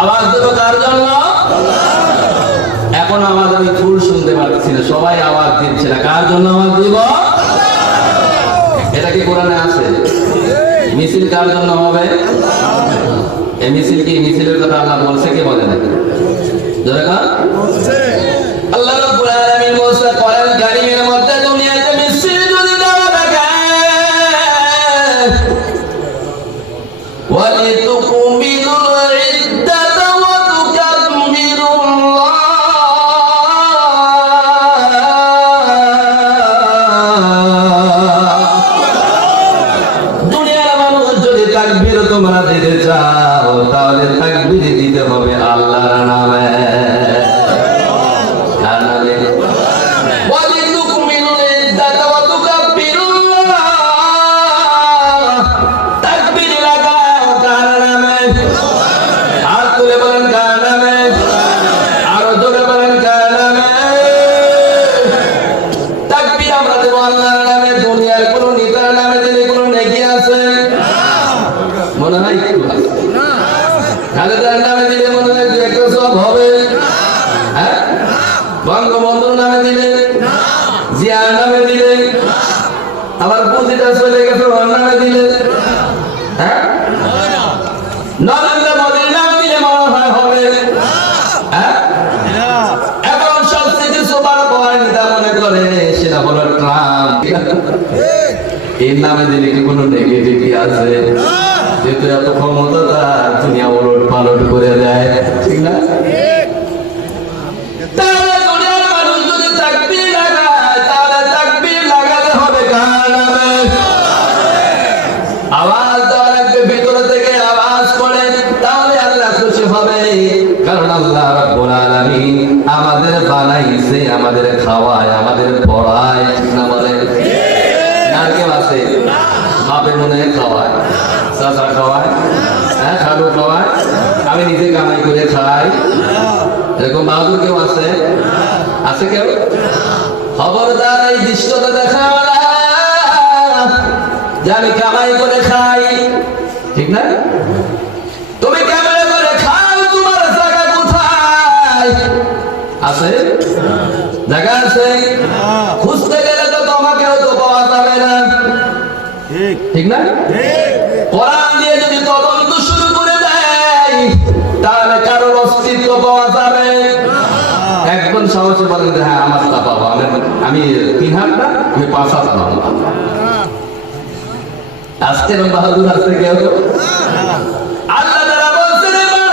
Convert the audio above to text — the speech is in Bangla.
আওয়াজ দেবো কার জন্য? এখন আওয়াজ আমি ফুল শুনতে পাচ্ছি না, সবাই আওয়াজ দিচ্ছে না, কার জন্য আওয়াজ দিব? এটা কি কোরআনে আছে? মিছিল কার জন্য হবে? এই মিছিল কি, মিছিলের কথা আল্লাহ বলছে কি বলে নাকি? আল্লাহ রাব্বুল আলামিন বলছে কোরআন কারীমের মধ্যে, দুনিয়াতে মিছিল যদি দেওয়া থাকে ওয়ালিতুকমিলুল ইদ্দাতা ওয়া তুকাব্বিরুল্লাহ, দুনিয়ার মানুষ যদি তাকবীর তোমরা দিতে চাও তাহলে তাকবীর দিতে হবে আল্লাহর নামে। মনে হয় খালেদার নামে দিলে মনে হয় দু একটা সব হবে। হ্যাঁ, বঙ্গবন্ধুর নামে দিলে, জিয়ার নামে দিলে, আবার পুঁজিটা চলে গেছে ওর নামে দিলে, হ্যাঁ, নরেন্দ্র মোদীর নাম দিলে মনে হয় হবে। হ্যাঁ, এখন সবচেয়ে সুপার পাওয়ার নেতা মনে করে সেটা হলো ট্রাম্প। এর নামে দিলে কি কোনো নেগেটিভিটি আছে? যেহেতু এত ক্ষমতা তার, দুনিয়া ওলট পালট করে দেয়, ঠিক না? তাহলে দুনিয়ার মানুষ যদি তাকবীর লাগায় তাহলে তাকবীর লাগাতে হবে কার নামে? আওয়াজ দেওয়া লাগবে, ভিতর থেকে আওয়াজ করে, তাহলে আল্লাহ খুশি হবে। কারণ আল্লাহ রাব্বুল আলামিন আমাদের বানাইছে, আমাদের খাওয়ায়, আমাদের পড়ায়, ঠিক না বলে? আর কেউ আছে বাপে মনে খাওয়ায়, চাচা খাওয়ায়, হ্যাঁ, খালু খাওয়ায়, আমি নিজে কামাই করে খাই, এরকম বাহাদুর কেউ আছে? আছে কেউ? খবরদার এই দৃশ্যটা দেখা যে আমি কামাই করে খাই, ঠিক না? তুমি কামাই করে খাও, তোমার জায়গা কোথায় আছে? জায়গা আছে, খুঁজতে গেলে তো তোমাকেও তো পাওয়া যাবে না, ঠিক না? কোরআন দিয়ে যদি তদন্ত শুরু করে দেয় তাহলে কারোর অস্তিত্ব পাওয়া যাবে। একজন সাহসে বলেন যে হ্যাঁ আমার তা পাবো, আমি 3 হাত না, আমি 5 হাত পাবো। আজকের বাহাদুর আছে কেউ?